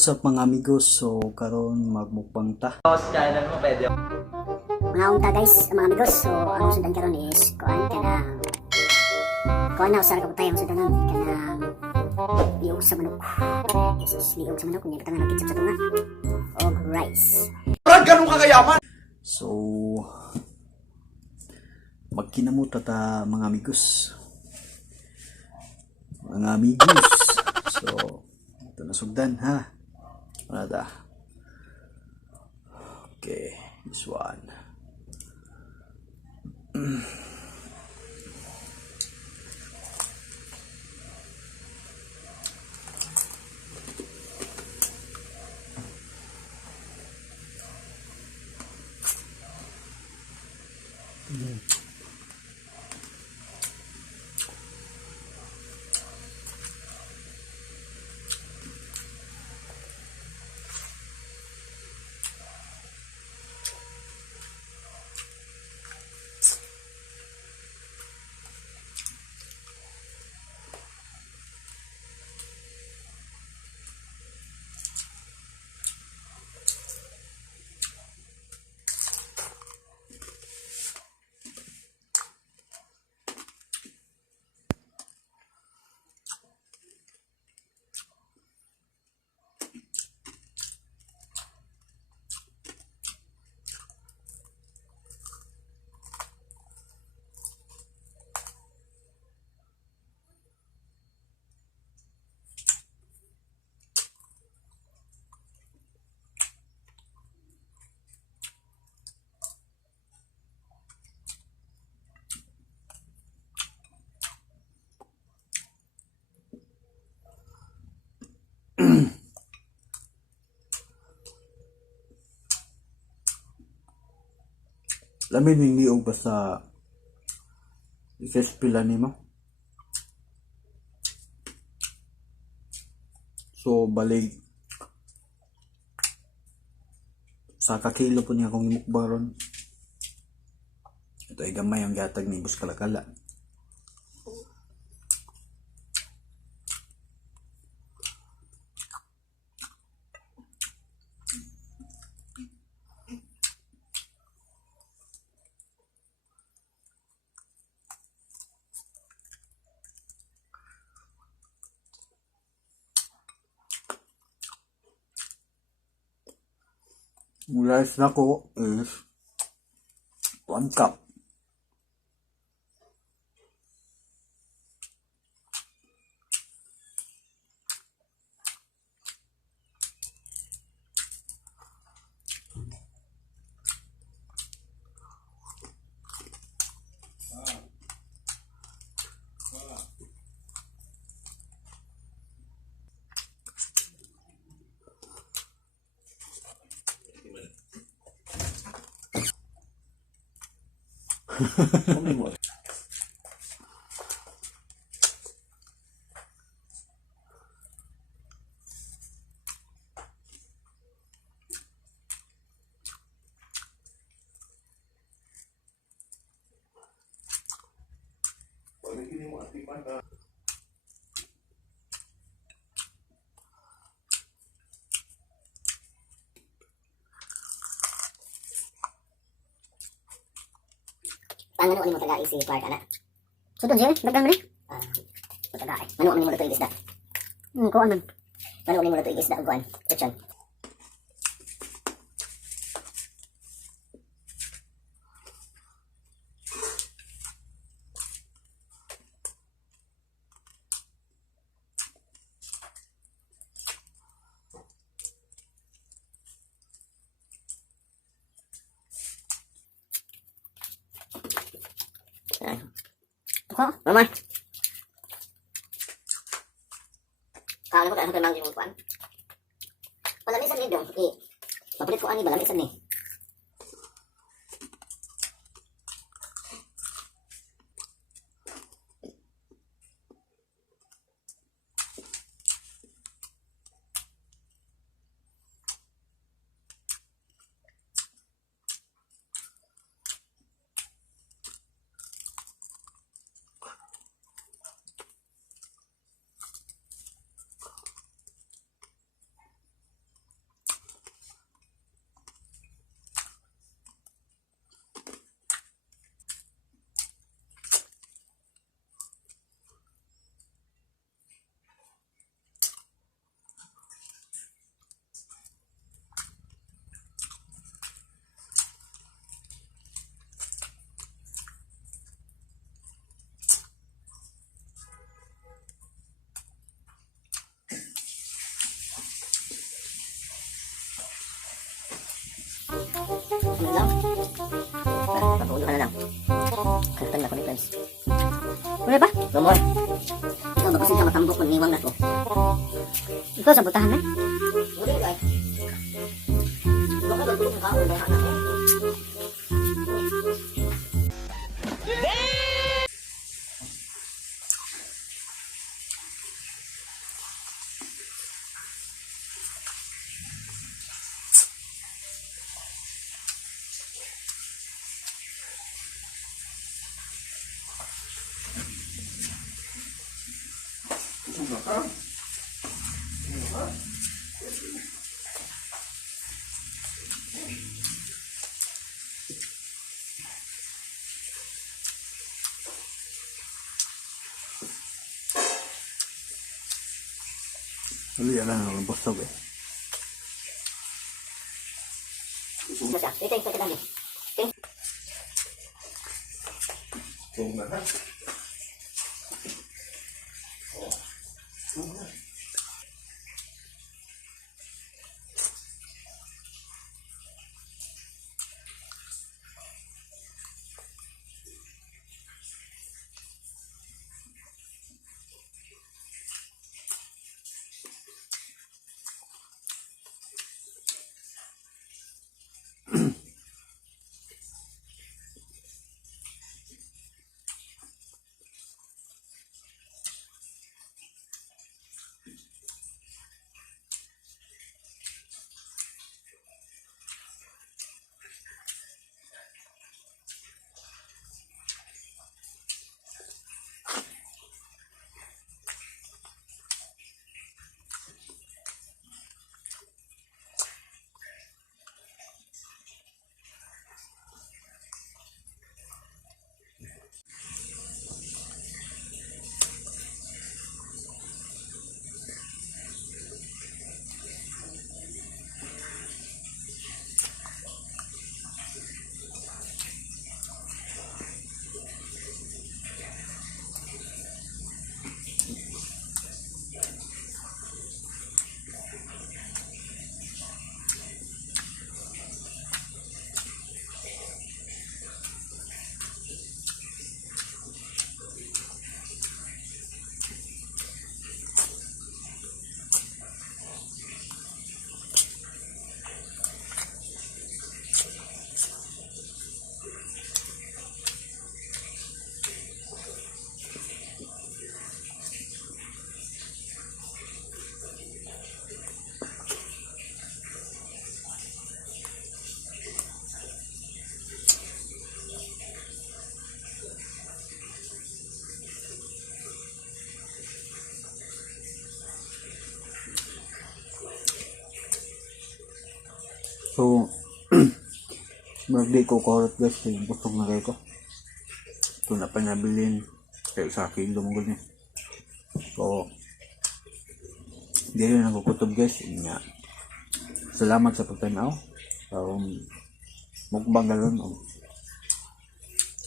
What's up mga amigos? So karon magmukbang ta. Channel mo pwede. Mga unta guys, mga amigos. So ang sundan karon is kuan na usar ka tayo sundan kanang liog sa manok. This is liog sa manok nya katanga ketchup sa tunga. Og rice. Parang ganun kakayaman. So magkinamuta ta mga amigos. Mga amigos. So ito na sugdan ha. Ano ta? Okay, this one. Lamin yung liog basta isespila nimo. So balik sa kakilo po niya akong imukbaron. Ito ay gamay ang gatag ni Bus Kalakala. Ang rice na ko is 1 cup. Ang ano mo taga si Clark ana. Sudon siya, dagdag man eh. Taga eh. Ano mo luto isda? Ko anan. Ano mo luto isda uguan? Lechon. Ako, mama. Kalau ko tayo sa manggi mo kuan. Palamisan ni dong. Papalit ko ani balamisan ni. Patuloy ka na lang. Kantan na ko ni friends. Wala ba? Gamor. Ikaw, bagusin ka matambok kung niwang na ko. Ikaw sa butahan na? Wala ba? Baka magulong ka, wala ka na. Hali lang ang busog eh. Basta, ito yung pagkadami. So, mag-di ko korot guys, kaya busog na kayo ko. Ito na pa nabilin, kaya sa akin lumugod niya. So, hindi rin nakukutob guys. Nga. Salamat sa pagtanaw. Mukbang galon.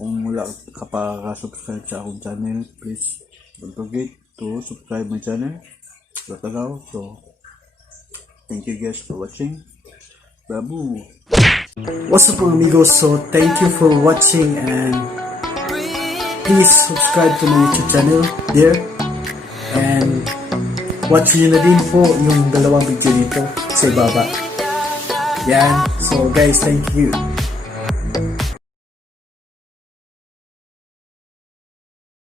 Kung mula ka pa subscribe sa akong channel, please don't forget to subscribe my channel. Latagaw. So, thank you guys for watching. Babu. What's up amigos, so thank you for watching and please subscribe to my YouTube channel there and watch nyo na din po yung dalawang video nito sa ibaba. Yan, so guys, thank you.